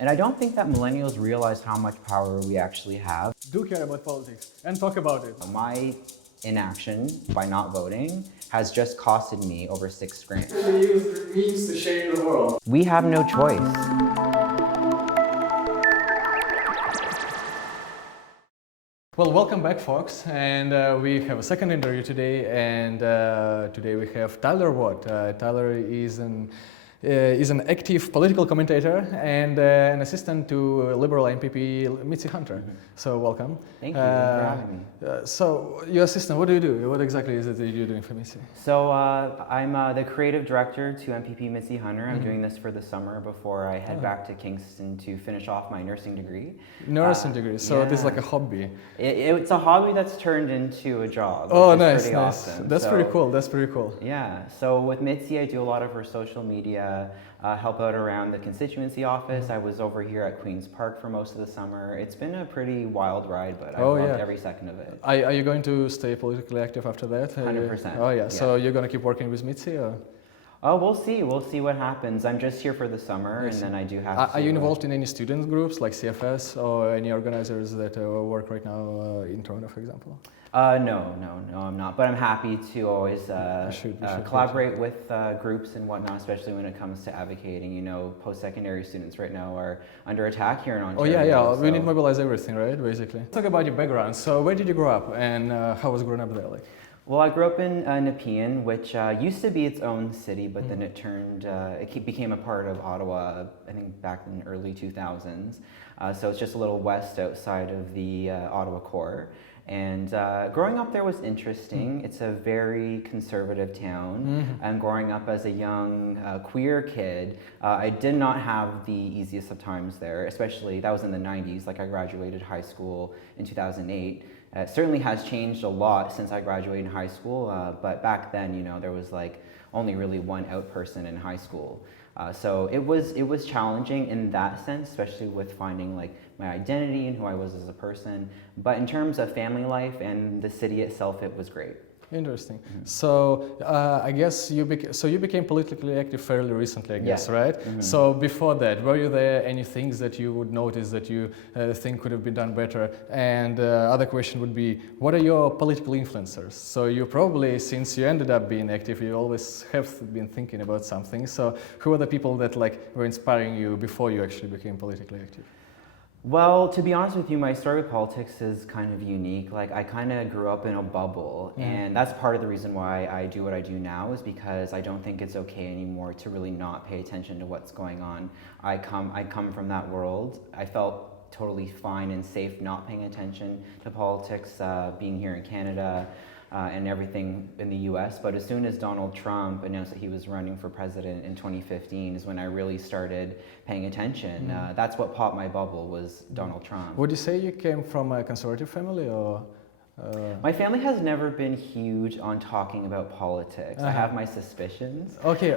And I don't think that millennials realize how much power we actually have. Do care about politics and talk about it. My inaction by not voting has just costed me over $6,000. They use memes to shame the world. We have no choice. Well, welcome back, folks, and we have a second interview today, and today we have Tyler Watt. Tyler is an active political commentator and an assistant to Liberal MPP Mitzie Hunter. So welcome. Thank you for having me. So your assistant, what do you do? What exactly is it that you're doing for Mitzie? So I'm the creative director to MPP Mitzie Hunter. I'm doing this for the summer before I head back to Kingston to finish off my nursing degree. Nursing degree, so yeah. this is like a hobby. It's a hobby that's turned into a job. Oh, which is nice, pretty nice. awesome. That's pretty cool. That's pretty cool. Yeah, so with Mitzie, I do a lot of her social media, help out around the constituency office. I was over here at Queen's Park for most of the summer. It's been a pretty wild ride, but I loved every second of it. Are you going to stay politically active after that? 100%. Oh yeah, so you're going to keep working with Mitzie? Or? Oh, we'll see. We'll see what happens. I'm just here for the summer, and then I do have to... Are you involved in any student groups like CFS or any organizers that work right now in Toronto, for example? No, I'm not. But I'm happy to always collaborate with groups and whatnot, especially when it comes to advocating. You know, post-secondary students right now are under attack here in Ontario. Oh yeah. So. We need to mobilize everything, right? Basically. Talk about your background. So where did you grow up, and how was growing up there like? Well, I grew up in Nepean, which used to be its own city, but then it became a part of Ottawa, I think back in the early 2000s. So it's just a little west outside of the Ottawa core. And growing up there was interesting. It's a very conservative town. And growing up as a young queer kid, I did not have the easiest of times there, especially that was in the 90s. Like I graduated high school in 2008. It certainly has changed a lot since I graduated in high school, but back then, you know, there was like only really one out person in high school. So it was challenging in that sense, especially with finding like my identity and who I was as a person. But in terms of family life and the city itself, it was great. Interesting. So I guess you became politically active fairly recently, I guess, right? So before that, were there any things that you would notice that you think could have been done better? And other question would be, what are your political influencers? So you probably, since you ended up being active, you always have been thinking about something. So who are the people that like were inspiring you before you actually became politically active? Well, to be honest with you, my story with politics is kind of unique. Like, I kind of grew up in a bubble, and that's part of the reason why I do what I do now, is because I don't think it's okay anymore to really not pay attention to what's going on. I come from that world. I felt totally fine and safe not paying attention to politics, being here in Canada, and everything in the US. But as soon as Donald Trump announced that he was running for president in 2015 is when I really started paying attention. That's what popped my bubble, was Donald Trump. Would you say you came from a conservative family, or? My family has never been huge on talking about politics. I have my suspicions. Okay,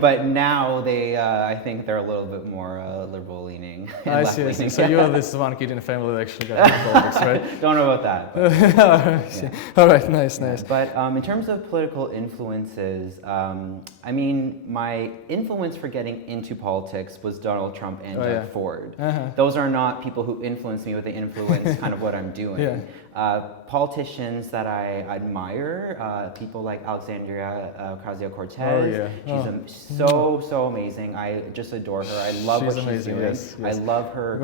but now I think they're a little bit more liberal-leaning. I see. So you're this one kid in the family that actually got into politics, right? Don't know about that. All right, nice. But in terms of political influences, I mean, my influence for getting into politics was Donald Trump and Doug Ford. Those are not people who influence me, but they influence kind of what I'm doing. Politicians that I admire, people like Alexandria Ocasio-Cortez. She's so amazing. I just adore her. I love what she's doing. Yes. I love her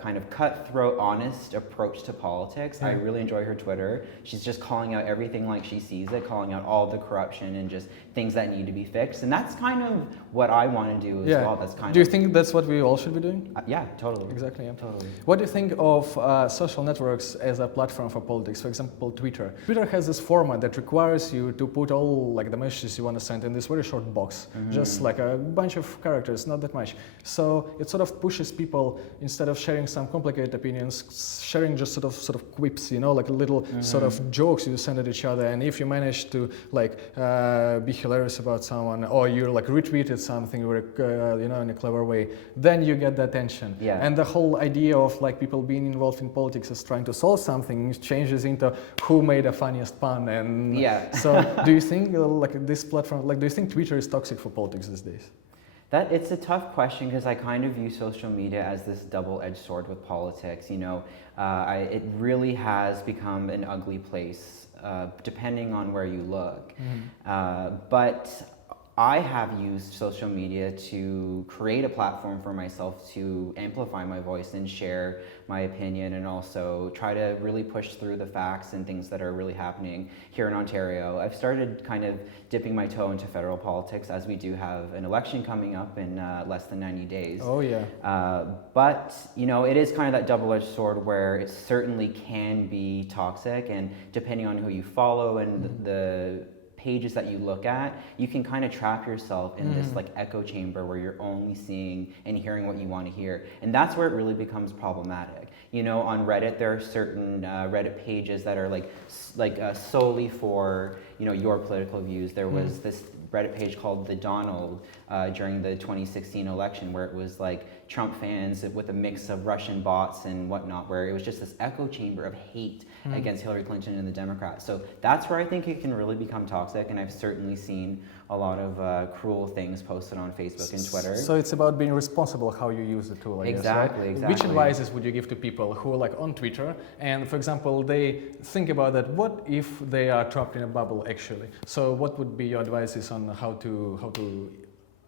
kind of cutthroat, honest approach to politics. I really enjoy her Twitter. She's just calling out everything like she sees it, calling out all the corruption and just things that need to be fixed. And that's kind of what I want to do as well. That's do you think that's what we all should be doing? Yeah, totally. Exactly, yeah. Totally. What do you think of social networks as a platform for politics? For example, Twitter. Twitter has this format that requires you to put all like the messages you want to send in this very short box, just like a bunch of characters, not that much. So it sort of pushes people, instead of sharing some complicated opinions, sharing just sort of quips, you know, like little sort of jokes you send at each other. And if you manage to like be hilarious about someone, or you like retweeted something very, you know, in a clever way, then you get the attention. And the whole idea of like people being involved in politics as trying to solve something changes into who made the funniest pun. And so do you think like this platform, like do you think Twitter is toxic for politics these days? It's a tough question because I kind of view social media as this double-edged sword with politics. It really has become an ugly place, depending on where you look. But I have used social media to create a platform for myself to amplify my voice and share my opinion, and also try to really push through the facts and things that are really happening here in Ontario. I've started kind of dipping my toe into federal politics, as we do have an election coming up in less than 90 days. Oh yeah. But it is kind of that double-edged sword where it certainly can be toxic, and depending on who you follow and the pages that you look at, you can kind of trap yourself in this like echo chamber where you're only seeing and hearing what you want to hear, and that's where it really becomes problematic. On Reddit, there are certain Reddit pages that are solely for your political views. There was this Reddit page called The Donald during the 2016 election, where it was like Trump fans with a mix of Russian bots and whatnot, where it was just this echo chamber of hate against Hillary Clinton and the Democrats. So that's where I think it can really become toxic, and I've certainly seen a lot of cruel things posted on Facebook and Twitter. So it's about being responsible how you use the tool, I guess, right? Exactly. Which advices would you give to people who are like on Twitter and, for example, they think about that, what if they are trapped in a bubble actually? So what would be your advices on how to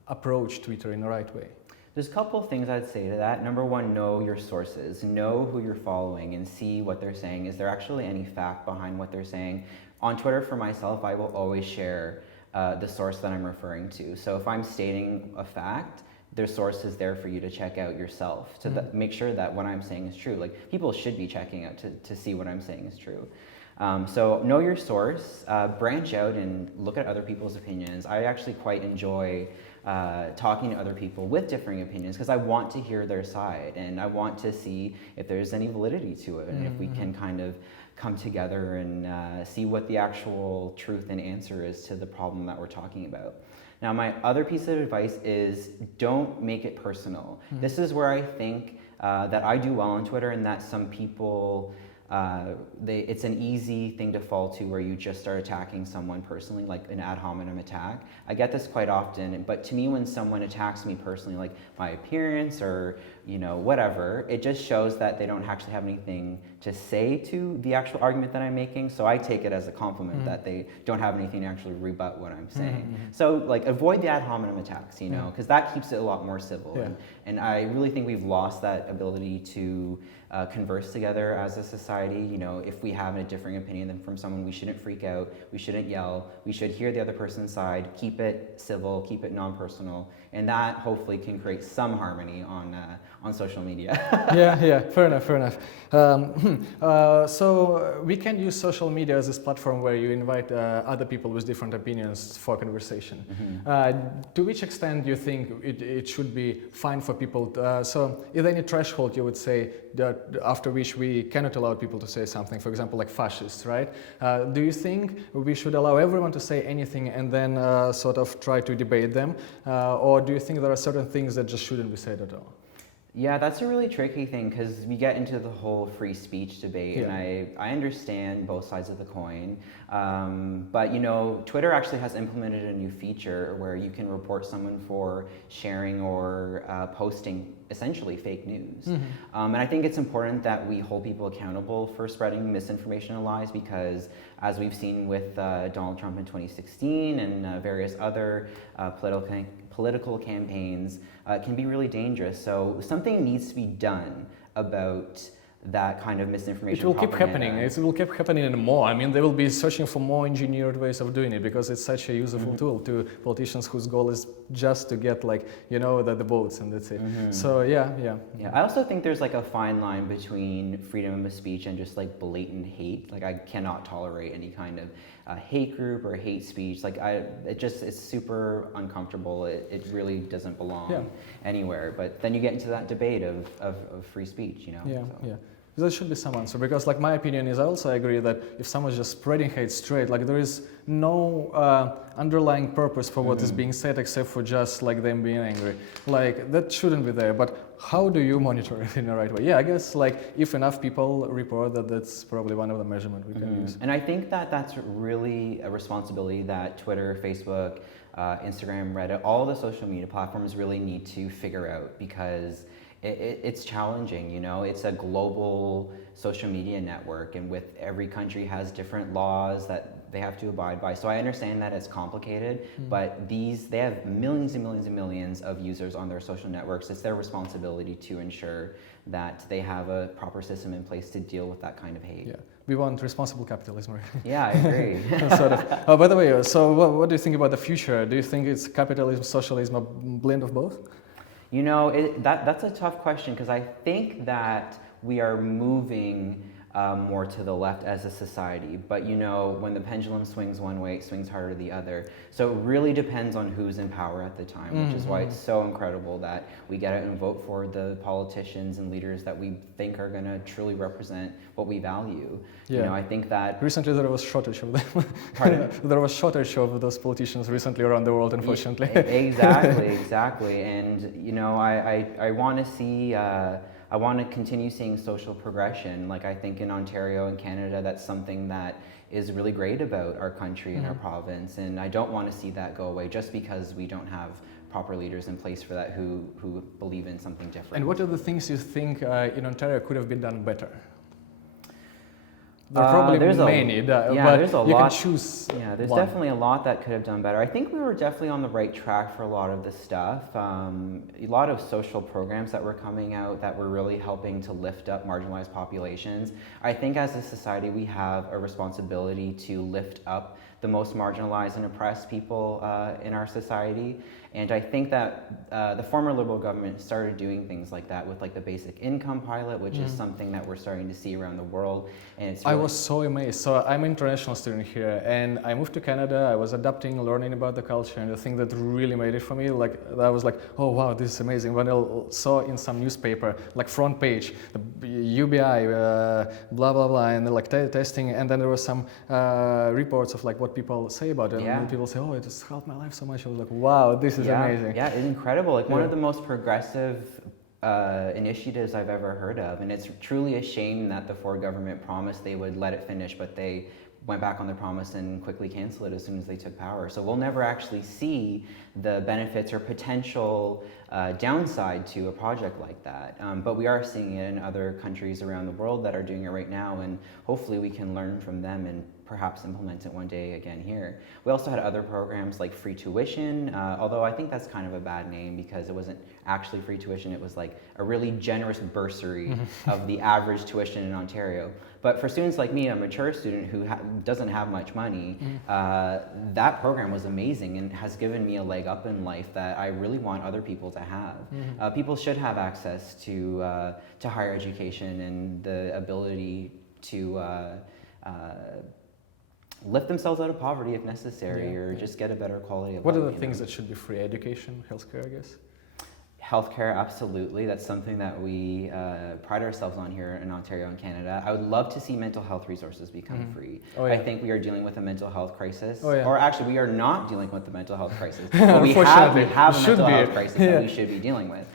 approach Twitter in the right way? There's a couple of things I'd say to that. Number one, know your sources. Know who you're following and see what they're saying. Is there actually any fact behind what they're saying? On Twitter, for myself, I will always share the source that I'm referring to. So if I'm stating a fact, there's sources there for you to check out yourself to make sure that what I'm saying is true. Like, people should be checking out to see what I'm saying is true. So know your source, branch out and look at other people's opinions. I actually quite enjoy talking to other people with differing opinions, because I want to hear their side and I want to see if there's any validity to it, and if we can kind of come together and see what the actual truth and answer is to the problem that we're talking about. Now, my other piece of advice is don't make it personal. This is where I think that I do well on Twitter, and that some people it's an easy thing to fall to, where you just start attacking someone personally, like an ad hominem attack. I get this quite often, but to me, when someone attacks me personally, like my appearance or whatever, it just shows that they don't actually have anything to say to the actual argument that I'm making. So I take it as a compliment that they don't have anything to actually rebut what I'm saying. So avoid the ad hominem attacks, because that keeps it a lot more civil. Yeah. And I really think we've lost that ability to converse together as a society. If we have a differing opinion than from someone, we shouldn't freak out, we shouldn't yell, we should hear the other person's side, keep it civil, keep it non-personal, and that hopefully can create some harmony on social media. yeah, fair enough. So we can use social media as this platform where you invite other people with different opinions for conversation. To which extent do you think it should be fine for people? So is there any threshold you would say that after which we cannot allow people to say something, for example, like fascists, right? Do you think we should allow everyone to say anything and then sort of try to debate them? Or do you think there are certain things that just shouldn't be said at all? Yeah, that's a really tricky thing, because we get into the whole free speech debate, and I understand both sides of the coin. But Twitter actually has implemented a new feature where you can report someone for sharing or posting essentially fake news. And I think it's important that we hold people accountable for spreading misinformation and lies, because as we've seen with Donald Trump in 2016 and various other political campaigns, can be really dangerous. So something needs to be done about that kind of misinformation. It will keep happening. It will keep happening more. I mean, they will be searching for more engineered ways of doing it, because it's such a useful tool to politicians whose goal is just to get the votes, and that's it. So yeah. I also think there's a fine line between freedom of speech and just blatant hate. I cannot tolerate any kind of hate group or hate speech. It's super uncomfortable. It really doesn't belong anywhere. But then you get into that debate of free speech, Yeah. There should be some answer, because like my opinion is, I also agree that if someone's just spreading hate straight, like there is no underlying purpose for what is being said except for just like them being angry. Like that shouldn't be there. But how do you monitor it in the right way? Yeah, I guess like if enough people report that, that's probably one of the measurements we can use. And I think that that's really a responsibility that Twitter, Facebook, Instagram, Reddit, all the social media platforms really need to figure out, because it's challenging, you know. It's a global social media network, and with every country has different laws that they have to abide by. So I understand that it's complicated, but they have millions and millions and millions of users on their social networks. It's their responsibility to ensure that they have a proper system in place to deal with that kind of hate. Yeah, we want responsible capitalism, right? Yeah, I agree. Sort of. Oh, by the way, so what do you think about the future? Do you think it's capitalism, socialism, a blend of both? You know, that's a tough question, because I think that we are moving more to the left as a society. But you know, when the pendulum swings one way, it swings harder the other. So it really depends on who's in power at the time, which is why it's so incredible that we get out and vote for the politicians and leaders that we think are going to truly represent what we value. Yeah. You know, I think that recently there was shortage of them. Pardon? There was shortage of those politicians recently around the world, unfortunately. Exactly. And you know, I want to see. I want to continue seeing social progression. Like I think in Ontario and Canada, that's something that is really great about our country and our province. And I don't want to see that go away just because we don't have proper leaders in place for that who believe in something different. And what are the things you think in Ontario could have been done better? There are probably many, but there's a you lot. can choose. Yeah, there's one. definitely a lot that could have done better. I think we were definitely on the right track for a lot of the stuff. A lot of social programs that were coming out that were really helping to lift up marginalized populations. I think as a society we have a responsibility to lift up the most marginalized and oppressed people in our society. And I think that the former Liberal government started doing things like that with like the basic income pilot, which is something that we're starting to see around the world. And it's really I was so amazed. So I'm an international student here, and I moved to Canada. I was adapting, learning about the culture, and the thing that really made it for me, like I was like, oh wow, this is amazing. When I saw in some newspaper, like front page, the UBI, blah blah blah, and like testing, and then there was some reports of like what people say about it, and people say, oh, it has helped my life so much. I was like, wow, this is amazing. Yeah, it's incredible. Like one of the most progressive initiatives I've ever heard of, and it's truly a shame that the Ford government promised they would let it finish, but they went back on their promise and quickly canceled it as soon as they took power. So we'll never actually see the benefits or potential downside to a project like that. But we are seeing it in other countries around the world that are doing it right now, and hopefully we can learn from them and perhaps implement it one day again here. We also had other programs like free tuition, although I think that's kind of a bad name because it wasn't actually free tuition, it was like a really generous bursary of the average tuition in Ontario. But for students like me, a mature student who doesn't have much money, that program was amazing and has given me a leg up in life that I really want other people to have. People should have access to higher education and the ability to lift themselves out of poverty if necessary, or just get a better quality of life. What are the things that should be free? Education, healthcare, I guess? Healthcare, absolutely. That's something that we pride ourselves on here in Ontario and Canada. I would love to see mental health resources become free. I think we are dealing with a mental health crisis. Or actually, we are not dealing with the mental health crisis. But we have a mental health crisis that we should be dealing with.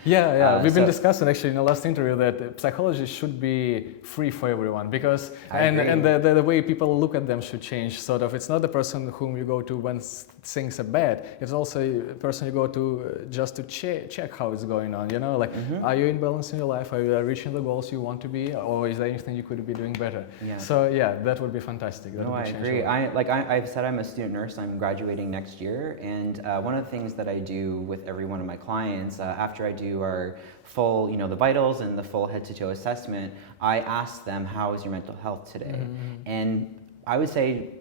We've been discussing actually in the last interview that psychology should be free for everyone, because and the way people look at them should change. Sort of, it's not the person whom you go to when things are bad. It's also a person you go to just to check how it's going on. You know, like are you in balance in your life? Are you reaching the goals you want to be, or is there anything you could be doing better? So that would be fantastic. That I agree. I've said I'm a student nurse. I'm graduating next year, and one of the things that I do with every one of my clients after I do our full, the vitals and the full head-to-toe assessment, I ask them, how is your mental health today? And I would say,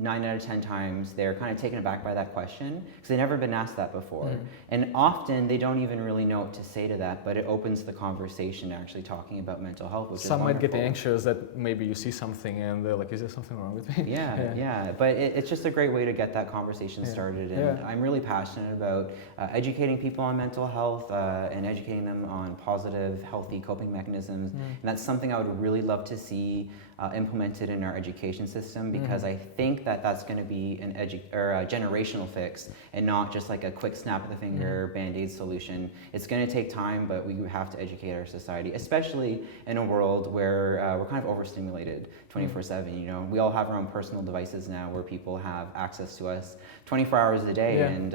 9 out of 10 times they're kind of taken aback by that question because they've never been asked that before. And often they don't even really know what to say to that, but it opens the conversation actually talking about mental health, which Some is might get wonderful. anxious that maybe you see something and they're like, is there something wrong with me? Yeah. But it's just a great way to get that conversation started. And I'm really passionate about educating people on mental health and educating them on positive, healthy coping mechanisms. And that's something I would really love to see implemented in our education system, because I think that that's going to be a generational fix and not just like a quick snap of the finger Band-Aid solution. It's going to take time, but we have to educate our society, especially in a world where we're kind of overstimulated 24/7. You know, we all have our own personal devices now where people have access to us 24 hours a day. And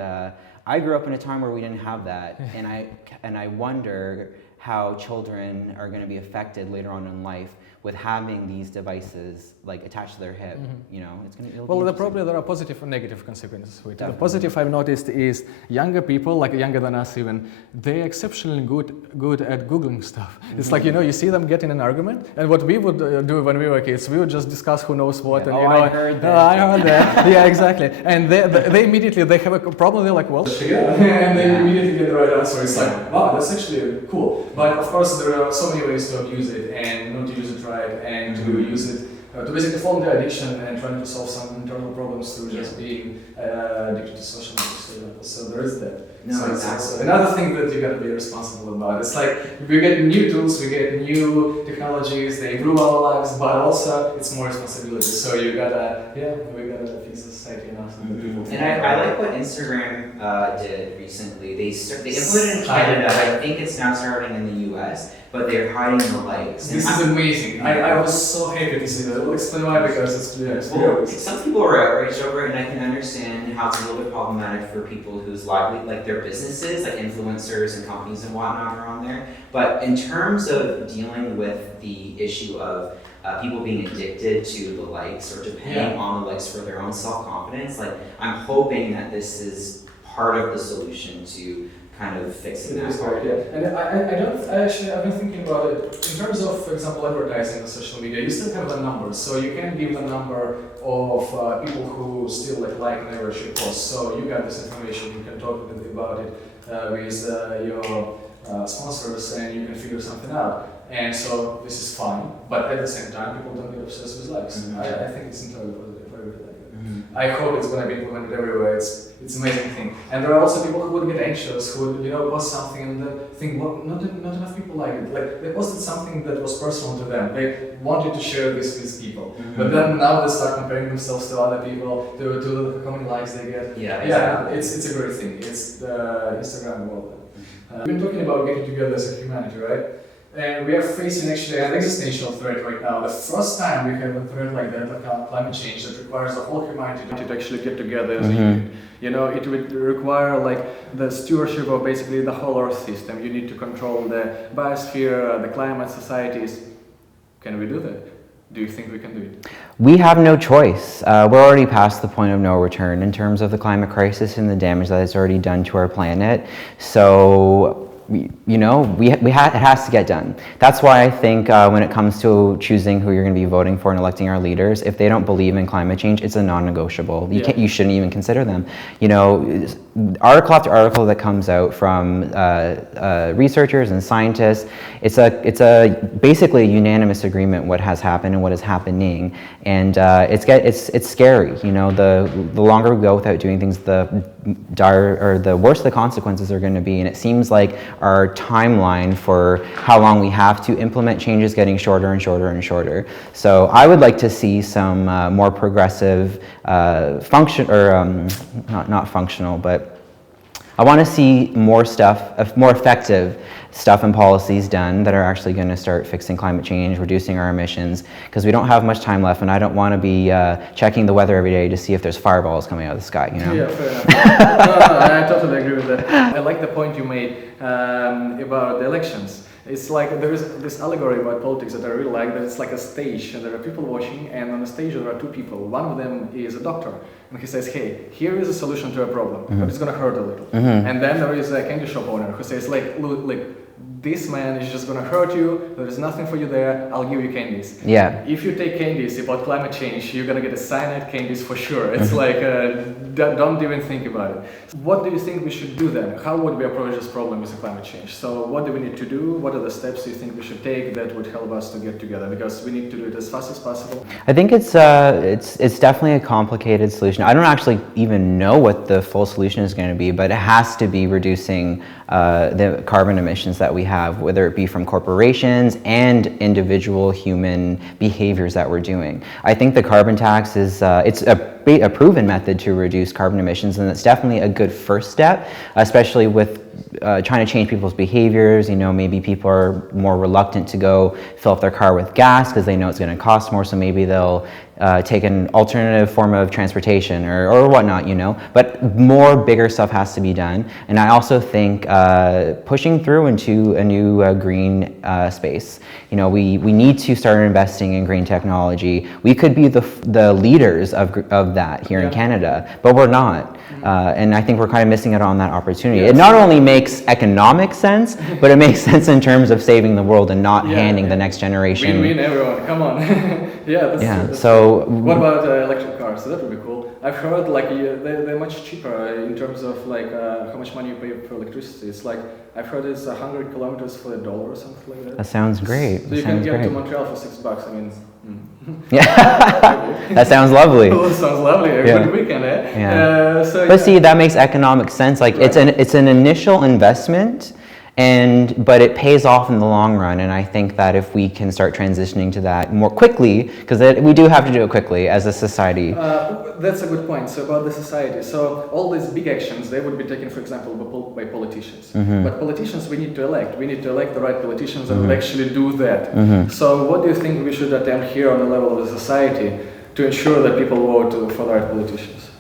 I grew up in a time where we didn't have that, and I wonder how children are going to be affected later on in life with having these devices like attached to their hip. You know, it's going to. Well, probably there are positive and negative consequences with it. The positive I've noticed is younger people, like younger than us even, they're exceptionally good at Googling stuff. It's like, you know, you see them get in an argument, and what we would do when we were kids, we would just discuss who knows what, and you know, I heard that. I heard that. Yeah, exactly. And they immediately, they have a problem, they're like, well, and they immediately get the right answer. It's like, wow, that's actually cool. But of course, there are so many ways to abuse it and not to use it right, and to use it to basically form the addiction and trying to solve some internal problems through just being addicted to social media. So there is that. No, so exactly. it's another thing that you gotta be responsible about. It's like we get new tools, we get new technologies, they improve our lives, but also it's more responsibility. So you gotta, we gotta fix the society enough. And I like what Instagram did recently. They implemented in Canada. I think it's now starting in the US, but they're hiding the likes. This is amazing. I was so happy to see that. I'll explain why, because it's clear. Well, some people are outraged over it, and I can understand how it's a little bit problematic for people whose like their businesses, like influencers and companies and whatnot, are on there. But in terms of dealing with the issue of people being addicted to the likes or depending on the likes for their own self-confidence, like I'm hoping that this is part of the solution to kind of fixing that part. And I've been thinking about it in terms of, for example, advertising on social media. You still have the numbers, so you can give the number of people who still like and ever share posts. So you got this information, you can talk about it with your sponsors, and you can figure something out. And so this is fine, but at the same time, people don't get obsessed with likes. I think it's entirely positive. I really like it. I hope it's going to be implemented everywhere. It's an amazing thing. And there are also people who would get anxious, who would post something and then think, well, not enough people like it. Like they posted something that was personal to them. They wanted to share this with people, but then now they start comparing themselves to other people, to how many likes they get. It's a great thing. It's the Instagram world. We've been talking about getting together as a humanity, right? And we are facing actually an existential threat right now. The first time we have a threat like that, like climate change, that requires the whole humanity to actually get together as a unit. You know, it would require like the stewardship of basically the whole Earth system. You need to control the biosphere, the climate, societies. Can we do that? Do you think we can do it? We have no choice. We're already past the point of no return in terms of the climate crisis and the damage that it's already done to our planet. So, it has to get done. That's why I think when it comes to choosing who you're going to be voting for and electing our leaders, if they don't believe in climate change, it's a non-negotiable. You shouldn't even consider them. You know, article after article that comes out from researchers and scientists, it's a basically a unanimous agreement what has happened and what is happening, and it's scary. You know, the longer we go without doing things, the worse the consequences are going to be, and it seems like our timeline for how long we have to implement changes getting shorter and shorter and shorter. So I would like to see some more progressive not functional, but I want to see more effective stuff and policies done that are actually going to start fixing climate change, reducing our emissions, because we don't have much time left, and I don't want to be checking the weather every day to see if there's fireballs coming out of the sky, you know? Yeah, fair enough. I totally agree with that. I like the point you made about the elections. It's like there is this allegory about politics that I really like, that it's like a stage, and there are people watching, and on the stage there are two people. One of them is a doctor, and he says, hey, here is a solution to a problem, but it's going to hurt a little. And then there is a candy shop owner who says, look, this man is just gonna hurt you, there is nothing for you there, I'll give you candies. Yeah. If you take candies about climate change, you're gonna get a cyanide candies for sure. It's like, don't even think about it. What do you think we should do then? How would we approach this problem with the climate change? So what do we need to do? What are the steps you think we should take that would help us to get together? Because we need to do it as fast as possible. I think it's definitely a complicated solution. I don't actually even know what the full solution is going to be, but it has to be reducing the carbon emissions that we have, whether it be from corporations and individual human behaviors that we're doing. I think the carbon tax is it's a proven method to reduce carbon emissions, and it's definitely a good first step, especially with trying to change people's behaviors. You know, maybe people are more reluctant to go fill up their car with gas because they know it's going to cost more, so maybe they'll take an alternative form of transportation or whatnot, you know. But more bigger stuff has to be done. And I also think pushing through into a new green space. You know, we need to start investing in green technology. We could be the leaders of that here in Canada, but we're not. And I think we're kind of missing out on that opportunity. It not only makes economic sense, but it makes sense in terms of saving the world and not handing the next generation. Win-win, everyone, come on. That's so what about electric cars? So that would be cool. I've heard like they're much cheaper in terms of like how much money you pay for electricity. It's like I've heard it's 100 kilometers for $1 or something like that. That sounds great. So you can get to Montreal for $6. I mean, yeah, that sounds lovely. That sounds lovely. A good weekend, eh? Yeah. But see, that makes economic sense. Like it's an initial investment, but it pays off in the long run. And I think that if we can start transitioning to that more quickly, because we do have to do it quickly as a society. That's a good point. So about the society, so all these big actions, they would be taken, for example, by politicians. But politicians we need to elect. We need to elect the right politicians that would actually do that. So what do you think we should attempt here on the level of the society to ensure that people vote for the right politicians?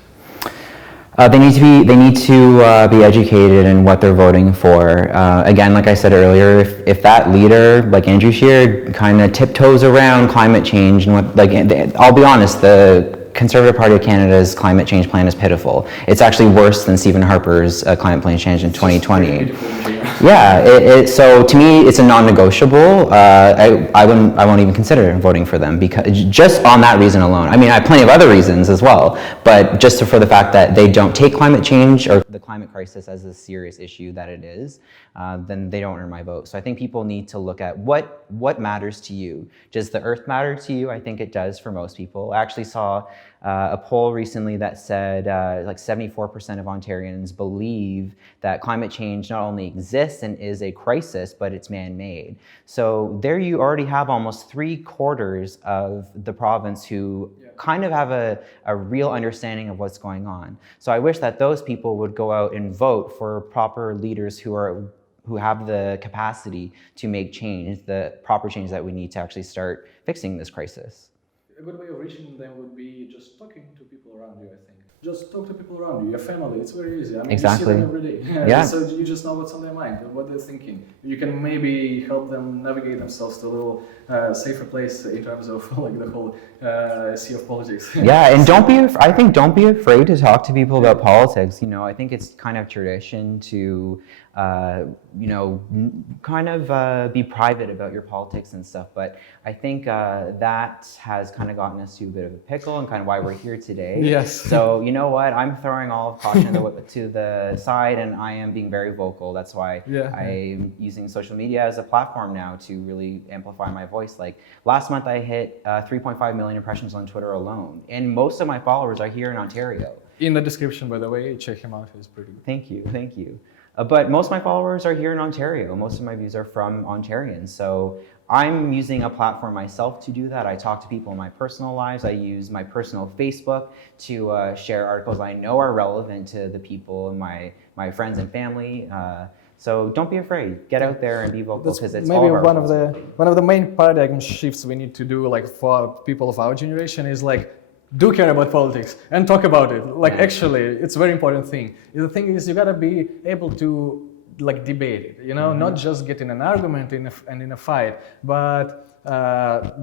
They need to be educated in what they're voting for. Again, like I said earlier, if that leader, like Andrew Scheer, kind of tiptoes around climate change and I'll be honest, the Conservative Party of Canada's climate change plan is pitiful. It's actually worse than Stephen Harper's climate change in 2020. Yeah, so to me, it's a non-negotiable. I won't even consider voting for them because just on that reason alone. I mean, I have plenty of other reasons as well, but just for the fact that they don't take climate change or the climate crisis as a serious issue that it is, then they don't earn my vote. So I think people need to look at what matters to you. Does the earth matter to you? I think it does for most people. I actually saw a poll recently that said like 74% of Ontarians believe that climate change not only exists and is a crisis, but it's man-made. So there you already have almost 3/4 of the province who kind of have a real understanding of what's going on. So I wish that those people would go out and vote for proper leaders who have the capacity to make change, the proper change that we need to actually start fixing this crisis. A good way of reaching them would be just talking to people around you, I think. Just talk to people around you, your family, it's very easy. I mean, exactly. You see them every day. So you just know what's on their mind and what they're thinking. You can maybe help them navigate themselves to a little safer place in terms of like the whole sea of politics. Yeah, and don't be afraid to talk to people about politics. You know, I think it's kind of tradition to kind of be private about your politics and stuff. But I think that has kind of gotten us to a bit of a pickle and kind of why we're here today. Yes. So you know what? I'm throwing all of caution to the side, and I am being very vocal. That's why I'm using social media as a platform now to really amplify my voice. Like last month, I hit 3.5 million impressions on Twitter alone, and most of my followers are here in Ontario. In the description, by the way, check him out. He's pretty good. Thank you. But most of my followers are here in Ontario. Most of my views are from Ontarians. So I'm using a platform myself to do that. I talk to people in my personal lives. I use my personal Facebook to share articles I know are relevant to the people in my friends and family. So don't be afraid. Get out there and be vocal because it's maybe all of our one of the main paradigm shifts we need to do, like for people of our generation, is like do care about politics and talk about it. Like actually, it's a very important thing. The thing is, you gotta be able to like debate it. You know, not just get in an argument and in a fight, but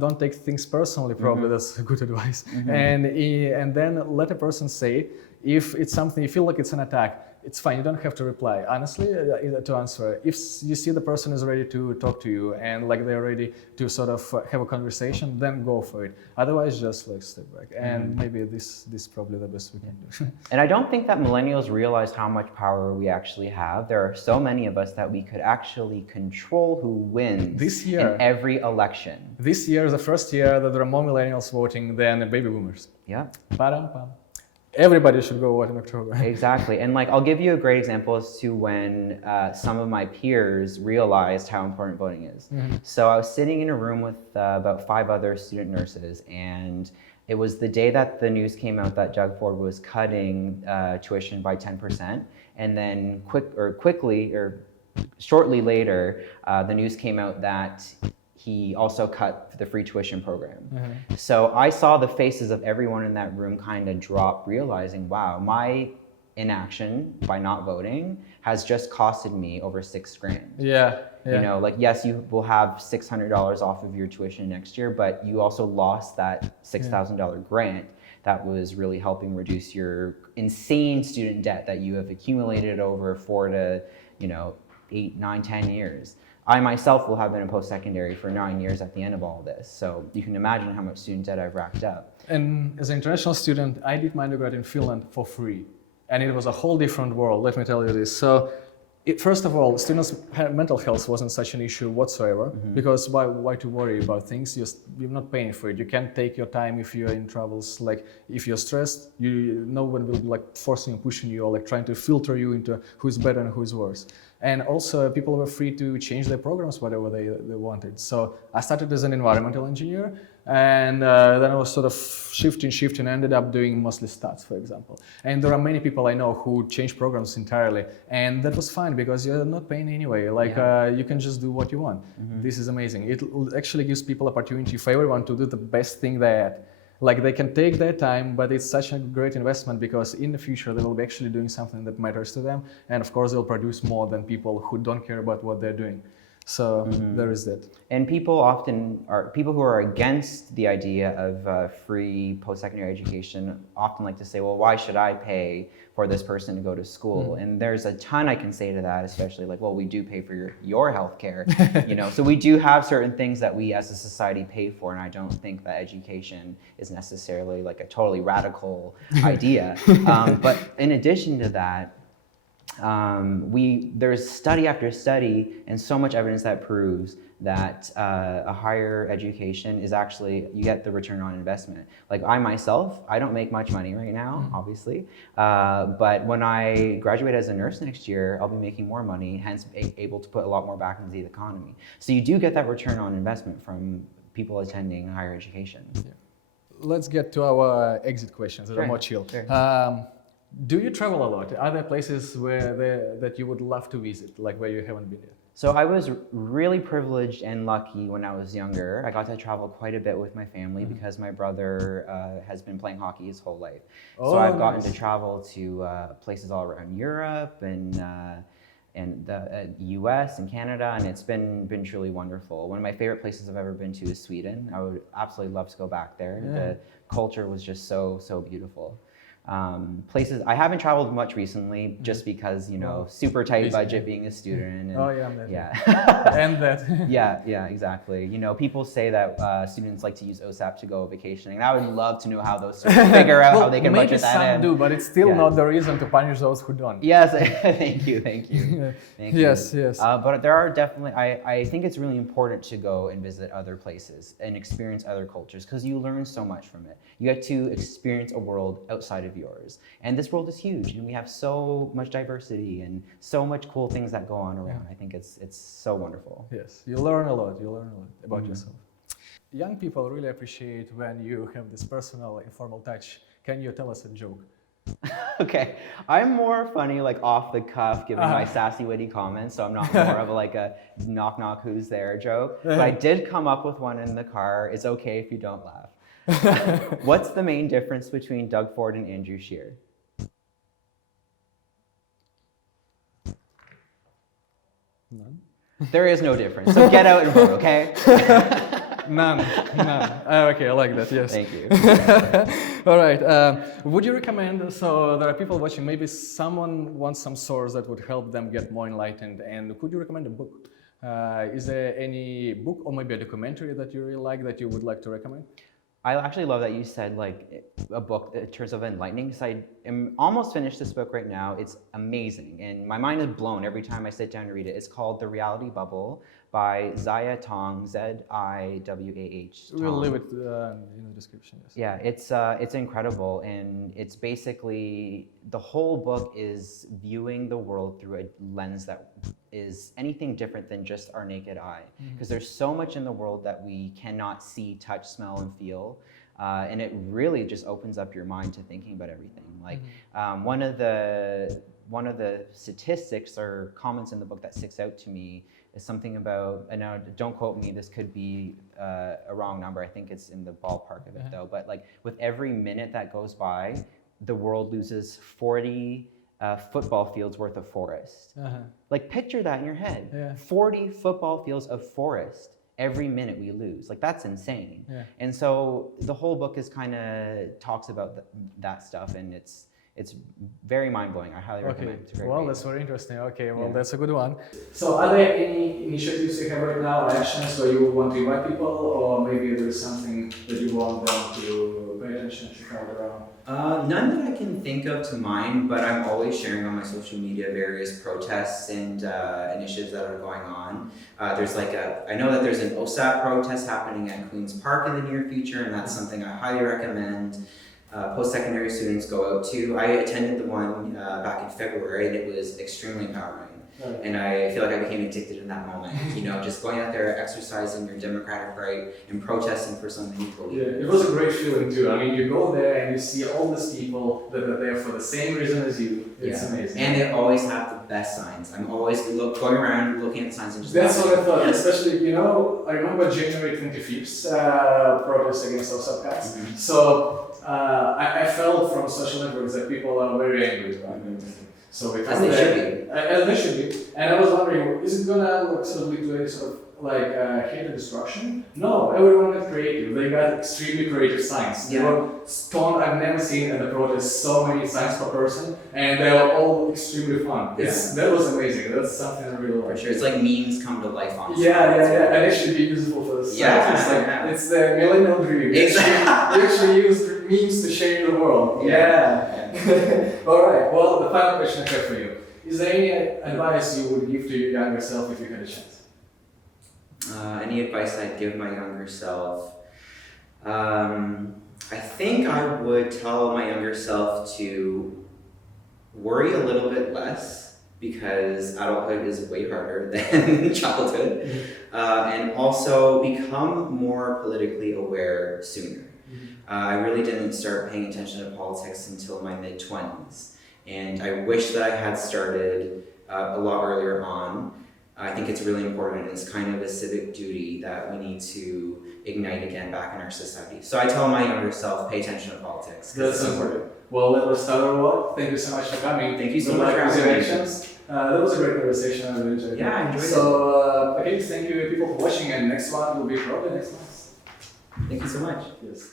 don't take things personally. Probably that's good advice. And then let a person say if it's something you feel like it's an attack. it's fine. You don't have to reply. Honestly, to answer, if you see the person is ready to talk to you and like they're ready to sort of have a conversation, then go for it. Otherwise, just like step back. And maybe this is probably the best we can do. And I don't think that millennials realize how much power we actually have. There are so many of us that we could actually control who wins This year, in every election. This year is the first year that there are more millennials voting than baby boomers. Yeah. Ba-dum-bum. Everybody should go vote in October. Exactly. And like, I'll give you a great example as to when some of my peers realized how important voting is. So I was sitting in a room with about 5 other student nurses, and it was the day that the news came out that Doug Ford was cutting tuition by 10%. And then shortly later, the news came out that he also cut the free tuition program. So I saw the faces of everyone in that room kind of drop, realizing, wow, my inaction by not voting has just costed me over $6,000. Yeah. You know, like, yes, you will have $600 off of your tuition next year, but you also lost that $6,000 grant that was really helping reduce your insane student debt that you have accumulated over 4 to 8, 9, 10 years. I myself will have been in post-secondary for 9 years at the end of all this. So you can imagine how much student debt I've racked up. And as an international student, I did my undergrad in Finland for free. And it was a whole different world, let me tell you this. So first of all, students' mental health wasn't such an issue whatsoever, because why to worry about things? You're not paying for it. You can take your time if you're in troubles. Like if you're stressed, no one will be like forcing and pushing you or like trying to filter you into who's better and who's worse. And also people were free to change their programs whatever they wanted. So I started as an environmental engineer, and then I was sort of shifting, ended up doing mostly stats, for example. And there are many people I know who changed programs entirely, and that was fine because you're not paying anyway. Like you can just do what you want. This is amazing. It actually gives people opportunity for everyone to do the best thing they had. Like they can take their time, but it's such a great investment because in the future they will be actually doing something that matters to them, and of course they'll produce more than people who don't care about what they're doing. So there is that. And people who are against the idea of free post-secondary education often like to say, well, why should I pay for this person to go to school? And there's a ton I can say to that, especially like, well, we do pay for your health care, so we do have certain things that we as a society pay for, and I don't think that education is necessarily like a totally radical idea. But in addition to that, there's study after study and so much evidence that proves that a higher education is actually, you get the return on investment. Like I myself, I don't make much money right now, obviously, but when I graduate as a nurse next year, I'll be making more money, hence able to put a lot more back into the economy. So you do get that return on investment from people attending higher education. Yeah. Let's get to our exit questions that are more chill. Sure. Do you travel a lot? Are there places that you would love to visit, like where you haven't been yet? So I was really privileged and lucky when I was younger. I got to travel quite a bit with my family because my brother has been playing hockey his whole life. So I've gotten to travel to places all around Europe and the US and Canada, and it's been truly wonderful. One of my favorite places I've ever been to is Sweden. I would absolutely love to go back there. Yeah. The culture was just so beautiful. Places I haven't traveled much recently, just because super tight budget being a student. And, and that. yeah, exactly. People say that students like to use OSAP to go vacationing, and I would love to know how those students figure out how they can budget that in. Maybe some do, but it's still not the reason to punish those who don't. Yes, thank you. Thank Yes. But there are definitely, I think it's really important to go and visit other places and experience other cultures, because you learn so much from it. You get to experience a world outside of yours, and this world is huge, and we have so much diversity and so much cool things that go on around. I think it's so wonderful. Yes, you learn a lot about yourself. Young people really appreciate when you have this personal, informal touch. Can you tell us a joke? Okay, I'm more funny like off the cuff, giving my sassy, witty comments, so I'm not more of a knock knock who's there joke. But I did come up with one in the car. It's okay if you don't laugh. What's the main difference between Doug Ford and Andrew Scheer? None. There is no difference, so get out and vote, okay? None. Okay, I like that, yes. Thank you. All right. Would you recommend, so there are people watching, maybe someone wants some source that would help them get more enlightened, and could you recommend a book? Is there any book or maybe a documentary that you really like that you would like to recommend? I actually love that you said like a book in terms of enlightening, because I am almost finished this book right now. It's amazing, and my mind is blown every time I sit down to read it. It's called The Reality Bubble by Ziya Tong, Z-I-W-A-H. We'll leave it in the description. Yes. Yeah, it's incredible, and it's basically the whole book is viewing the world through a lens that is anything different than just our naked eye, because there's so much in the world that we cannot see, touch, smell, and feel, and it really just opens up your mind to thinking about everything. Like one of the statistics or comments in the book that sticks out to me is something about, and now don't quote me, this could be a wrong number, I think it's in the ballpark of it though, but like with every minute that goes by, the world loses 40 football fields worth of forest. Like picture that in your head, 40 football fields of forest every minute we lose. Like that's insane. And so the whole book is kind of talks about that stuff, and it's very mind-blowing. I highly recommend it. It's a great read. That's very interesting. Okay, well, that's a good one. So are there any initiatives you have right now, actions where you want to invite people, or maybe there's something that you want them to pay attention to, check out around? None that I can think of to mind, but I'm always sharing on my social media various protests and initiatives that are going on. There's like I know that there's an OSAP protest happening at Queen's Park in the near future, and that's something I highly recommend post-secondary students go out to. I attended the one back in February, and it was extremely empowering. And I feel like I became addicted in that moment. You know, just going out there, exercising your democratic right, and protesting for something you believe in. It was a great feeling too. I mean, you go there and you see all these people that are there for the same reason as you. It's amazing. And they always have the best signs. I'm always going around looking at the signs and just. That's what I thought. Especially, you know, I remember January 25th protest against OSAP cuts. So I felt from social networks that people are very angry about everything. So we as they should be. As they should be. And I was wondering, is it gonna sort of lead to any sort of like hate and destruction? No, everyone got creative. They got extremely creative signs. They were stone. I've never seen at a protest so many signs per person, and they were all extremely fun. That was amazing. That's something I really like. For sure, it's like memes come to life on. And it should be useful for the society. It's the millennial dream. Exactly. You actually use memes to change the world. All right. Well, the final question I have for you: is there any advice you would give to your younger self if you had a chance? Any advice I'd give my younger self? I think I would tell my younger self to worry a little bit less, because adulthood is way harder than childhood, and also become more politically aware sooner. I really didn't start paying attention to politics until my mid-20s, and I wish that I had started a lot earlier on. I think it's really important. It's kind of a civic duty that we need to ignite again back in our society. So I tell my younger self, pay attention to politics. That's important. Well, that was Tyler. Thank you so much for coming. Thank you so much for having me. That was a great conversation. I really enjoyed it. Yeah, I enjoyed it. So, again, thank you people for watching, and next one will be probably next month. Thank you so much. Yes.